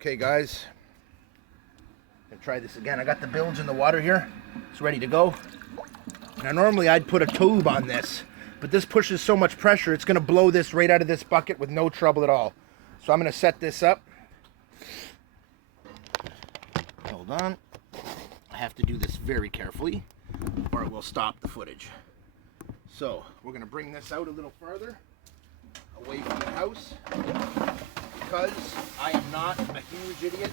Okay guys, I'm gonna try this again. I got the bilge in the water here. It's ready to go. Now normally I'd put a tube on this, but this pushes so much pressure it's gonna blow this right out of this bucket with no trouble at all. So I'm gonna set this up. Hold on. I have to do this very carefully or it will stop the footage. So we're gonna bring this out a little further away from the house. Because I am not a huge idiot,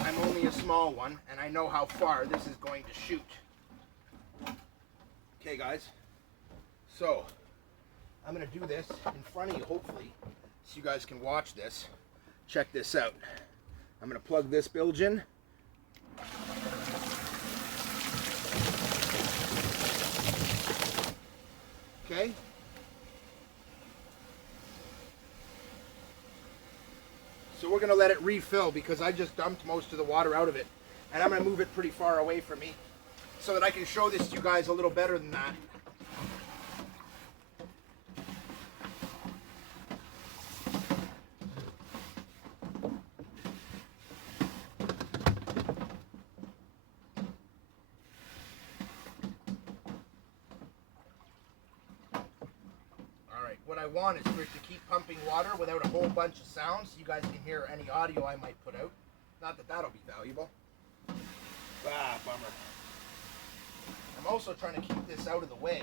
I'm only a small one, and I know how far this is going to shoot. Okay guys, so I'm going to do this in front of you, hopefully, so you guys can watch this. Check this out. I'm going to plug this bilge in. Okay. So we're going to let it refill because I just dumped most of the water out of it. And I'm going to move it pretty far away from me so that I can show this to you guys a little better than that. What I want is for it to keep pumping water without a whole bunch of sounds, so you guys can hear any audio I might put out. Not that that'll be valuable. Ah, bummer. I'm also trying to keep this out of the way.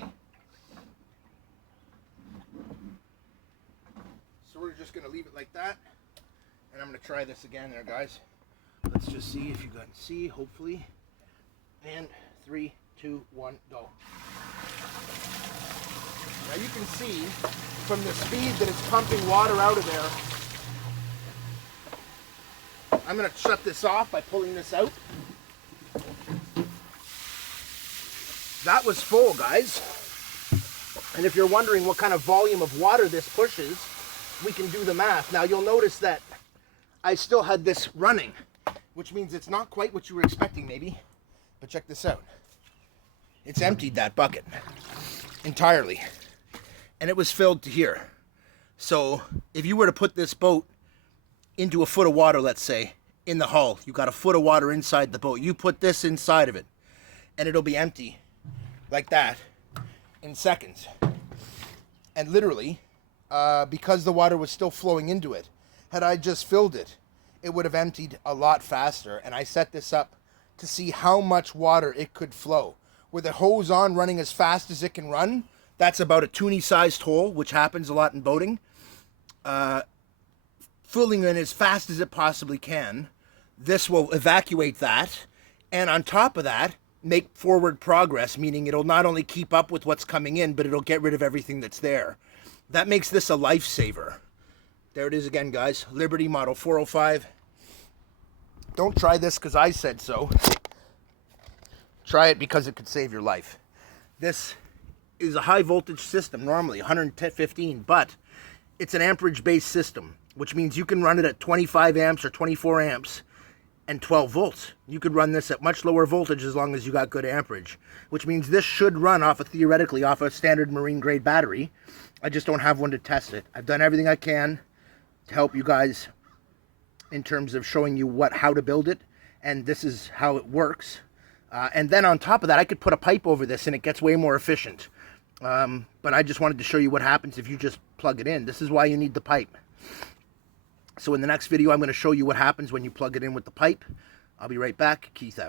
So we're just going to leave it like that. And I'm going to try this again there, guys. Let's just see if you can see, hopefully. And 3, 2, 1, go. Now you can see from the speed that it's pumping water out of there. I'm going to shut this off by pulling this out. That was full, guys. And if you're wondering what kind of volume of water this pushes, we can do the math. Now you'll notice that I still had this running, which means it's not quite what you were expecting maybe. But check this out. It's emptied that bucket entirely. And it was filled to here. So if you were to put this boat into a foot of water, let's say, in the hull, you got a foot of water inside the boat. You put this inside of it, and it'll be empty like that in seconds. And literally, because the water was still flowing into it, had I just filled it, it would have emptied a lot faster. And I set this up to see how much water it could flow. With the hose on running as fast as it can run, that's about a toonie-sized hole, which happens a lot in boating. Filling in as fast as it possibly can. This will evacuate that. And on top of that, make forward progress, meaning it'll not only keep up with what's coming in, but it'll get rid of everything that's there. That makes this a lifesaver. There it is again, guys. Liberty Model 405. Don't try this because I said so. Try it because it could save your life. This is a high voltage system, normally 115, but it's an amperage based system, which means you can run it at 25 amps or 24 amps and 12 volts. You could run this at much lower voltage as long as you got good amperage, which means this should run theoretically off a standard marine grade battery. I just don't have one to test it. I've done everything I can to help you guys in terms of showing you how to build it, and this is how it works. And then on top of that, I could put a pipe over this and it gets way more efficient. But I just wanted to show you what happens if you just plug it in. This is why you need the pipe. So in the next video, I'm going to show you what happens when you plug it in with the pipe. I'll be right back. Keith out.